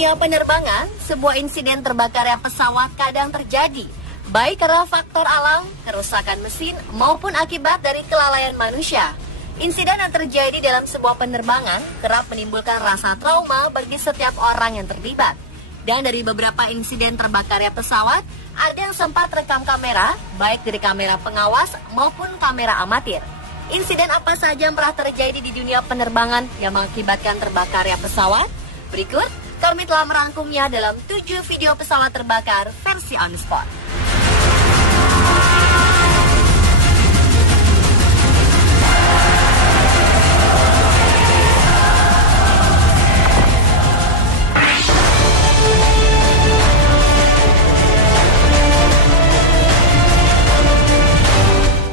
dunia penerbangan, sebuah insiden terbakarnya pesawat kadang terjadi, baik karena faktor alam, kerusakan mesin, maupun akibat dari kelalaian manusia. Insiden yang terjadi dalam sebuah penerbangan kerap menimbulkan rasa trauma bagi setiap orang yang terlibat. Dan dari beberapa insiden terbakarnya pesawat, ada yang sempat rekam kamera, baik dari kamera pengawas maupun kamera amatir. Insiden apa saja yang pernah terjadi di dunia penerbangan yang mengakibatkan terbakarnya pesawat? Berikut, kami telah merangkumnya dalam 7 video pesawat terbakar versi on the spot.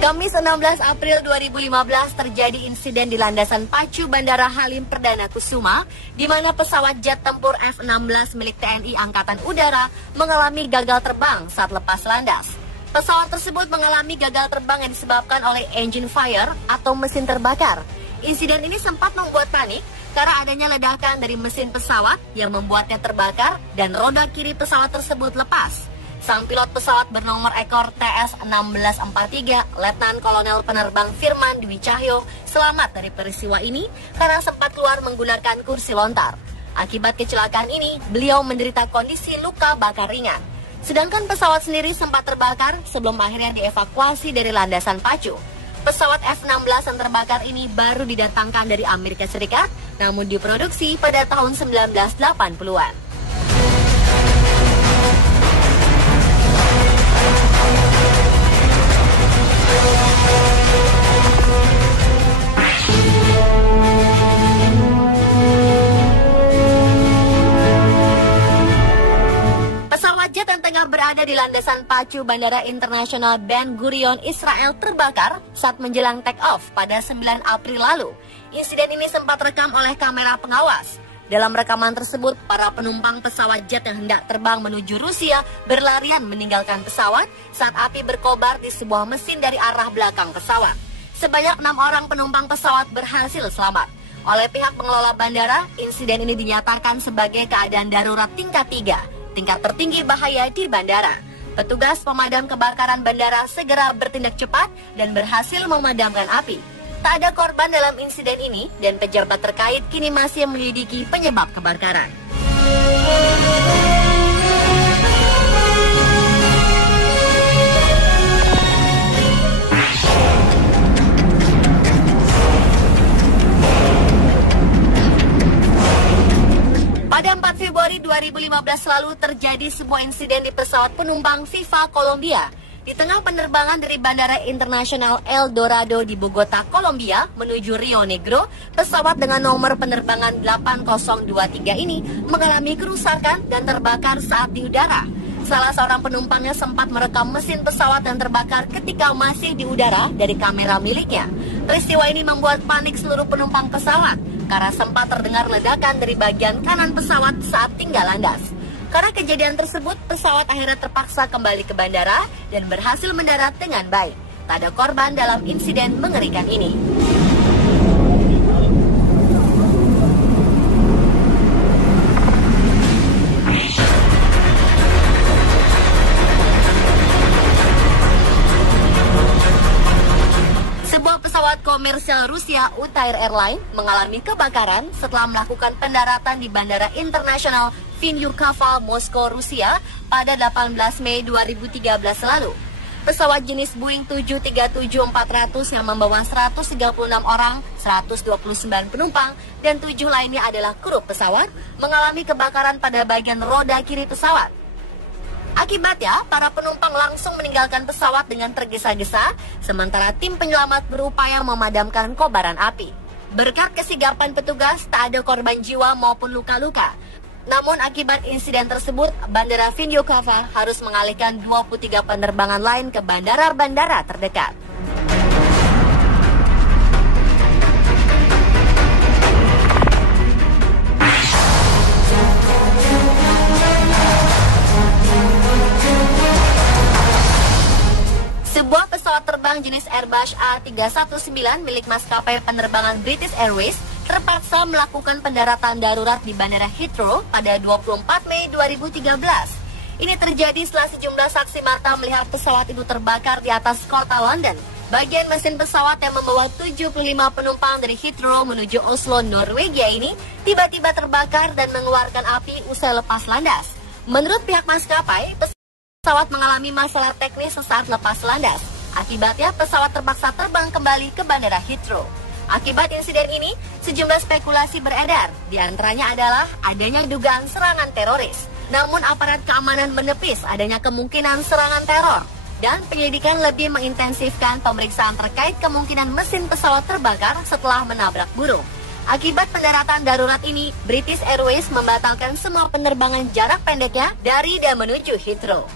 Kamis 16 April 2015 terjadi insiden di landasan pacu Bandara Halim Perdana Kusuma, di mana pesawat jet tempur F-16 milik TNI Angkatan Udara mengalami gagal terbang saat lepas landas. Pesawat tersebut mengalami gagal terbang yang disebabkan oleh engine fire atau mesin terbakar. Insiden ini sempat membuat panik karena adanya ledakan dari mesin pesawat yang membuatnya terbakar dan roda kiri pesawat tersebut lepas. Sang pilot pesawat bernomor ekor TS-1643, Letnan Kolonel Penerbang Firman Dwi Cahyo, selamat dari peristiwa ini karena sempat keluar menggunakan kursi lontar. Akibat kecelakaan ini, beliau menderita kondisi luka bakar ringan. Sedangkan pesawat sendiri sempat terbakar sebelum akhirnya dievakuasi dari landasan pacu. Pesawat F-16 yang terbakar ini baru didatangkan dari Amerika Serikat, namun diproduksi pada tahun 1980-an. Pesawat jet yang tengah berada di landasan pacu Bandara Internasional Ben Gurion, Israel terbakar saat menjelang take off pada 9 April lalu. Insiden ini sempat rekam oleh kamera pengawas. Dalam rekaman tersebut, para penumpang pesawat jet yang hendak terbang menuju Rusia berlarian meninggalkan pesawat saat api berkobar di sebuah mesin dari arah belakang pesawat. Sebanyak 6 orang penumpang pesawat berhasil selamat. Oleh pihak pengelola bandara, insiden ini dinyatakan sebagai keadaan darurat tingkat 3, tingkat tertinggi bahaya di bandara. Petugas pemadam kebakaran bandara segera bertindak cepat dan berhasil memadamkan api. Tak ada korban dalam insiden ini dan pejabat terkait kini masih menyelidiki penyebab kebakaran. Pada 4 Februari 2015 lalu terjadi sebuah insiden di pesawat penumpang Viva Colombia. Di tengah penerbangan dari Bandara Internasional El Dorado di Bogota, Kolombia menuju Rio Negro, pesawat dengan nomor penerbangan 8023 ini mengalami kerusakan dan terbakar saat di udara. Salah seorang penumpangnya sempat merekam mesin pesawat yang terbakar ketika masih di udara dari kamera miliknya. Peristiwa ini membuat panik seluruh penumpang pesawat karena sempat terdengar ledakan dari bagian kanan pesawat saat tinggal landas. Karena kejadian tersebut, pesawat akhirnya terpaksa kembali ke bandara dan berhasil mendarat dengan baik. Tak ada korban dalam insiden mengerikan ini. Sebuah pesawat komersial Rusia Utair Airline mengalami kebakaran setelah melakukan pendaratan di Bandara Internasional Vynukovo, Moskow, Rusia pada 18 Mei 2013 lalu. Pesawat jenis Boeing 737-400 yang membawa 136 orang, 129 penumpang, dan 7 lainnya adalah kru pesawat mengalami kebakaran pada bagian roda kiri pesawat. Akibatnya, para penumpang langsung meninggalkan pesawat dengan tergesa-gesa, sementara tim penyelamat berupaya memadamkan kobaran api. Berkat kesigapan petugas, tak ada korban jiwa maupun luka-luka. Namun akibat insiden tersebut, Bandara Vynukovo harus mengalihkan 23 penerbangan lain ke bandara-bandara terdekat. Sebuah pesawat terbang jenis Airbus A319 milik maskapai penerbangan British Airways terpaksa melakukan pendaratan darurat di Bandara Heathrow pada 24 Mei 2013. Ini terjadi setelah sejumlah saksi mata melihat pesawat itu terbakar di atas kota London. Bagian mesin pesawat yang membawa 75 penumpang dari Heathrow menuju Oslo, Norwegia ini tiba-tiba terbakar dan mengeluarkan api usai lepas landas. Menurut pihak maskapai, pesawat mengalami masalah teknis sesaat lepas landas. Akibatnya, pesawat terpaksa terbang kembali ke Bandara Heathrow. Akibat insiden ini, sejumlah spekulasi beredar. Di antaranya adalah adanya dugaan serangan teroris. Namun aparat keamanan menepis adanya kemungkinan serangan teror. Dan penyelidikan lebih mengintensifkan pemeriksaan terkait kemungkinan mesin pesawat terbakar setelah menabrak burung. Akibat pendaratan darurat ini, British Airways membatalkan semua penerbangan jarak pendeknya dari dan menuju Heathrow.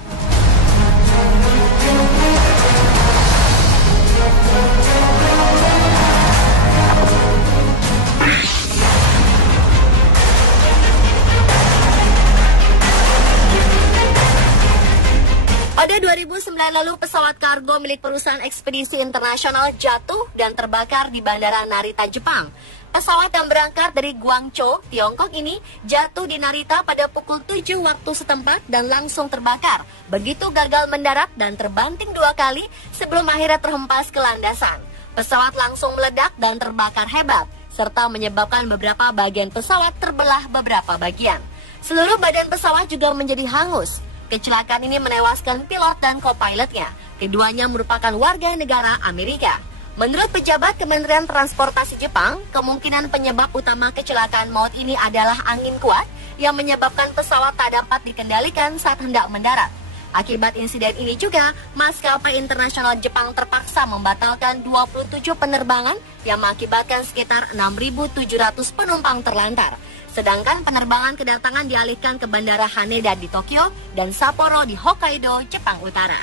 Pada 2009 lalu, pesawat kargo milik perusahaan ekspedisi internasional jatuh dan terbakar di Bandara Narita, Jepang. Pesawat yang berangkat dari Guangzhou, Tiongkok ini jatuh di Narita pada pukul 7 waktu setempat dan langsung terbakar. Begitu gagal mendarat dan terbanting 2 kali sebelum akhirnya terhempas ke landasan. Pesawat langsung meledak dan terbakar hebat, serta menyebabkan beberapa bagian pesawat terbelah beberapa bagian. Seluruh badan pesawat juga menjadi hangus. Kecelakaan ini menewaskan pilot dan co-pilotnya. Keduanya merupakan warga negara Amerika. Menurut pejabat Kementerian Transportasi Jepang, kemungkinan penyebab utama kecelakaan maut ini adalah angin kuat yang menyebabkan pesawat tak dapat dikendalikan saat hendak mendarat. Akibat insiden ini juga, maskapai internasional Jepang terpaksa membatalkan 27 penerbangan yang mengakibatkan sekitar 6.700 penumpang terlantar. Sedangkan penerbangan kedatangan dialihkan ke Bandara Haneda di Tokyo dan Sapporo di Hokkaido, Jepang Utara.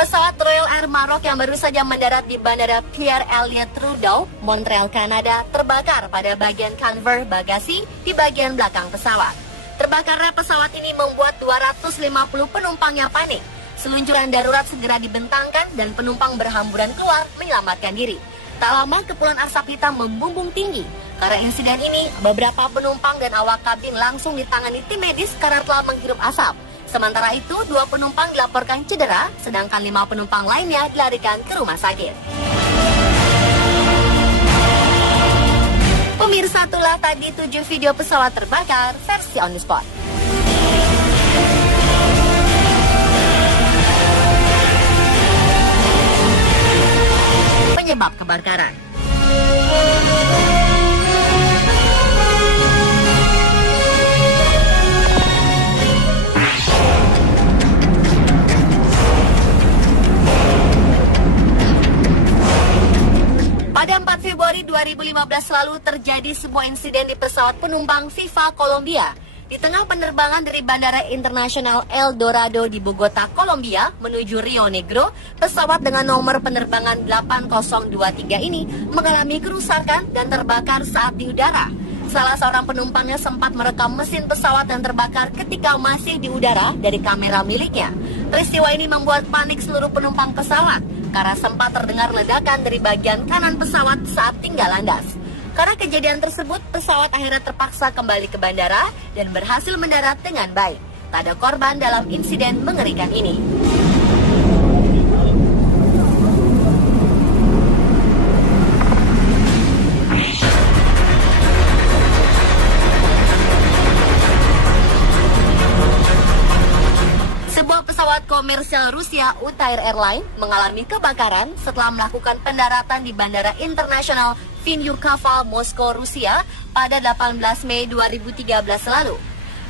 Pesawat Royal Air Maroc yang baru saja mendarat di Bandara Pierre Elliott Trudeau, Montreal, Kanada, terbakar pada bagian conveyor bagasi di bagian belakang pesawat. Terbakarnya pesawat ini membuat 250 penumpangnya panik. Seluncuran darurat segera dibentangkan dan penumpang berhamburan keluar menyelamatkan diri. Tak lama kepulan asap hitam membumbung tinggi. Karena insiden ini, beberapa penumpang dan awak kabin langsung ditangani tim medis karena telah menghirup asap. Sementara itu, 2 penumpang dilaporkan cedera, sedangkan 5 penumpang lainnya dilarikan ke rumah sakit. Pemirsa, itulah tadi 7 video pesawat terbakar versi On The Spot. Penyebab kebakaran. Pada 4 Februari 2015 lalu terjadi sebuah insiden di pesawat penumpang Viva Colombia. Di tengah penerbangan dari Bandara Internasional El Dorado di Bogota, Kolombia menuju Rio Negro, pesawat dengan nomor penerbangan 8023 ini mengalami kerusakan dan terbakar saat di udara. Salah seorang penumpangnya sempat merekam mesin pesawat yang terbakar ketika masih di udara dari kamera miliknya. Peristiwa ini membuat panik seluruh penumpang pesawat karena sempat terdengar ledakan dari bagian kanan pesawat saat tinggal landas. Karena kejadian tersebut, pesawat akhirnya terpaksa kembali ke bandara dan berhasil mendarat dengan baik. Tak ada korban dalam insiden mengerikan ini. Sebuah pesawat komersial Rusia Utair Airline mengalami kebakaran setelah melakukan pendaratan di Bandara Internasional Vynukovo, Moskow, Rusia pada 18 Mei 2013 lalu.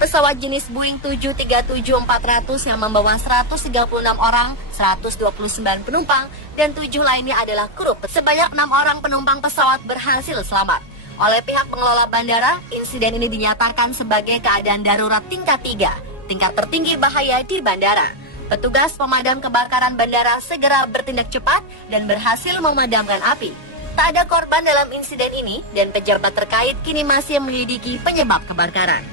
Pesawat jenis Boeing 737-400 yang membawa 136 orang, 129 penumpang, dan 7 lainnya adalah kru. Sebanyak 6 orang penumpang pesawat berhasil selamat. Oleh pihak pengelola bandara, insiden ini dinyatakan sebagai keadaan darurat tingkat 3, tingkat tertinggi bahaya di bandara. Petugas pemadam kebakaran bandara segera bertindak cepat dan berhasil memadamkan api. Tak ada korban dalam insiden ini dan pejabat terkait kini masih menyelidiki penyebab kebakaran.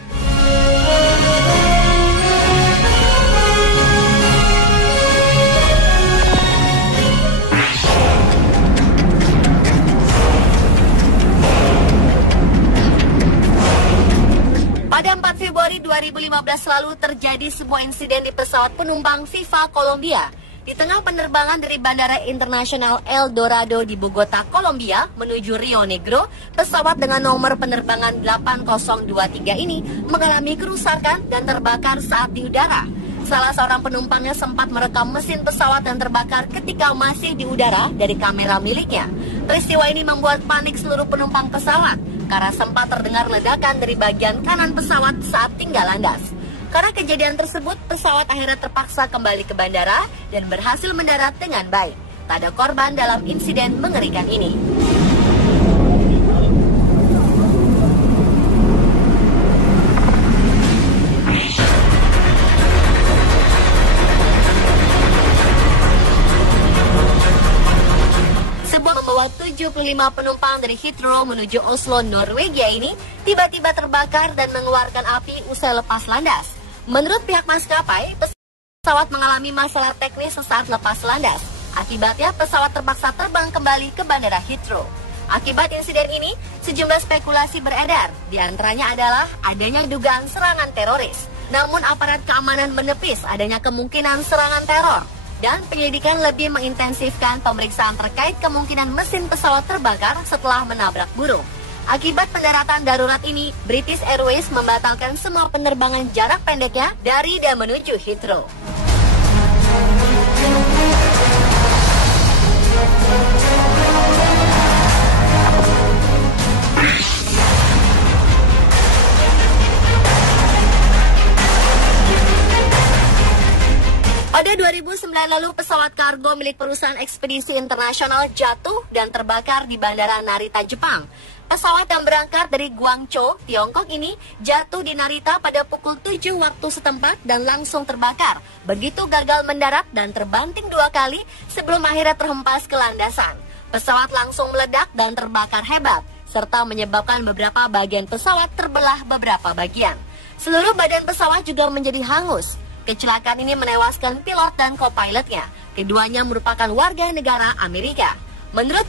Pada 4 Februari 2015 lalu terjadi sebuah insiden di pesawat penumpang Viva Colombia. Di tengah penerbangan dari Bandara Internasional El Dorado di Bogota, Kolombia menuju Rio Negro, pesawat dengan nomor penerbangan 8023 ini mengalami kerusakan dan terbakar saat di udara. Salah seorang penumpangnya sempat merekam mesin pesawat yang terbakar ketika masih di udara dari kamera miliknya. Peristiwa ini membuat panik seluruh penumpang pesawat karena sempat terdengar ledakan dari bagian kanan pesawat saat tinggal landas. Karena kejadian tersebut, pesawat akhirnya terpaksa kembali ke bandara dan berhasil mendarat dengan baik. Tak ada korban dalam insiden mengerikan ini. Sebuah membawa 75 penumpang dari Heathrow menuju Oslo, Norwegia ini tiba-tiba terbakar dan mengeluarkan api usai lepas landas. Menurut pihak maskapai, pesawat mengalami masalah teknis sesaat lepas landas. Akibatnya, pesawat terpaksa terbang kembali ke Bandara Heathrow. Akibat insiden ini, sejumlah spekulasi beredar. Di antaranya adalah adanya dugaan serangan teroris. Namun aparat keamanan menepis adanya kemungkinan serangan teror. Dan penyelidikan lebih mengintensifkan pemeriksaan terkait kemungkinan mesin pesawat terbakar setelah menabrak burung. Akibat pendaratan darurat ini, British Airways membatalkan semua penerbangan jarak pendeknya dari dan menuju Heathrow. Pada 2009 lalu, pesawat kargo milik perusahaan ekspedisi internasional jatuh dan terbakar di Bandara Narita, Jepang. Pesawat yang berangkat dari Guangzhou, Tiongkok ini jatuh di Narita pada pukul 7 waktu setempat dan langsung terbakar. Begitu gagal mendarat dan terbanting 2 kali sebelum akhirnya terhempas ke landasan. Pesawat langsung meledak dan terbakar hebat, serta menyebabkan beberapa bagian pesawat terbelah beberapa bagian. Seluruh badan pesawat juga menjadi hangus. Kecelakaan ini menewaskan pilot dan co-pilotnya. Keduanya merupakan warga negara Amerika. Menurut